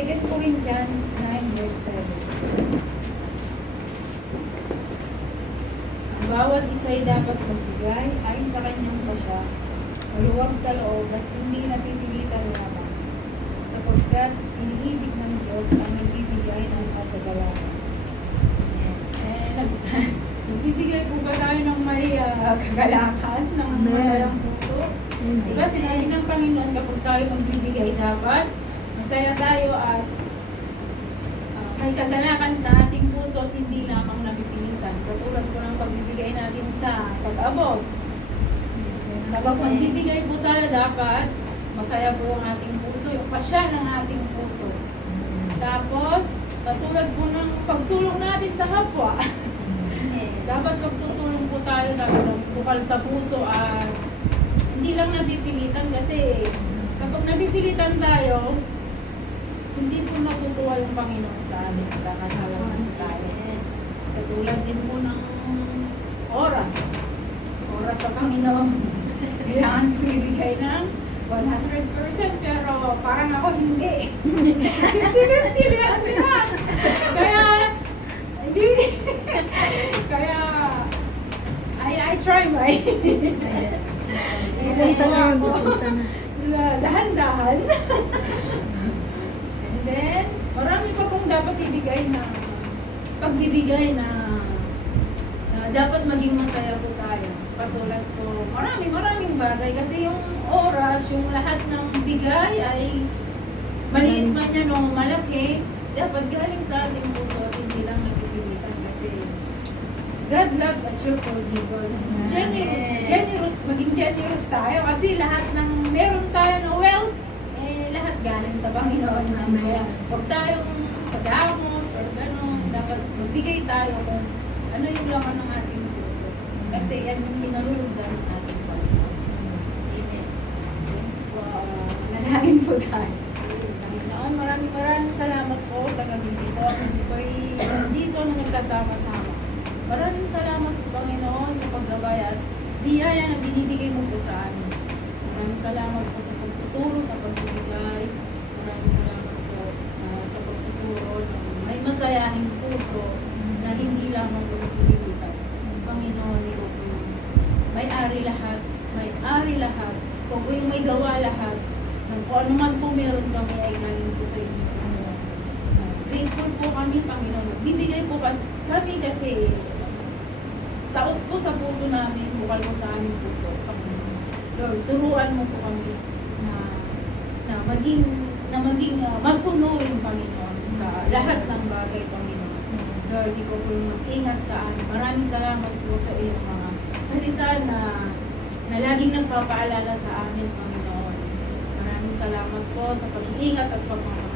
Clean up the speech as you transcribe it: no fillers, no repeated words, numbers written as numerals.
2 Corinthians 9 verse 7. Ang bawat isa ay dapat magbigay ayon sa kanyang pasya, maluwag sa loob at hindi napipilitan lamang, sapagkat iniibig ng Diyos ang nagbibigay ng katagalan. Nagbibigay po ba tayo ng may kagalakan, ng masayang puso? Diba sinabi ng Panginoon, kapag tayo magbibigay, dapat masaya tayo at may kagalakan sa ating puso at hindi lamang napipilitan. Katulad po ng pagbibigay natin sa pag-abot. Kapag magbibigay po tayo, dapat masaya po yung ating puso, yung pasya ng ating puso. Tapos, katulad po ng pagtulong natin sa kapwa. Dapat pagtutulong po tayo talagang bukal sa puso at hindi lang napipilitan kasi kapag napipilitan tayo, hindi po natutuwa yung Panginoon sa atin. Nakasalaman tayo. Katulad din po ng oras. Oras sa Panginoon. Kailangan po ibigay ng 100% pero parang ako hindi. 50-50 lang. Kaya, hindi. Kaya, I try my. Dahan-dahan. And then, marami pa pong dapat ibigay na pagbibigay na dapat maging masaya po tayo. Patulad po, maraming bagay kasi yung oras, yung lahat ng bigay ay maliit man yan o malaki, dapat galing sa ating puso at hindi lang napipilitan kasi God loves a cheerful giver. Generous, maging generous tayo kasi lahat ng meron tayo na wealth, lahat galing sa Panginoon. Kaya huwag tayong pag-amot or gano'n, dapat magbigay tayo kung ano yung laman ng ating puso. Kasi yan yung kinarulugan ng ating Panginoon. Amen. Nanahin po tayo. Panginoon, maraming salamat po sa gabi dito. Hindi po dito na nagkasama-sama. Maraming salamat po, Panginoon, sa paggabay at biyaya na binibigay mo po sa amin. Maraming salamat po sa pagtuturo, sa pagbibigay. Maraming salamat po sa pagtuturo ng may masayahing puso na hindi lamang po napilitan. Panginoon, ikaw po may-ari lahat, ikaw po yung may gawa lahat. Kung ano man po meron kami ay galing po sa inyo. Grateful po kami, Panginoon. Bibigay po kami kasi taos po sa puso namin, bukal po sa aming puso. Lord, turuan mo po kami na maging masunurin, Panginoon, sa lahat ng bagay, Panginoon. Lord, ikaw po yung mag-ingat sa amin. Maraming salamat po sa iyong mga salita na laging nagpapaalala sa amin, Panginoon. Maraming salamat po sa pag-iingat at pagmamahal.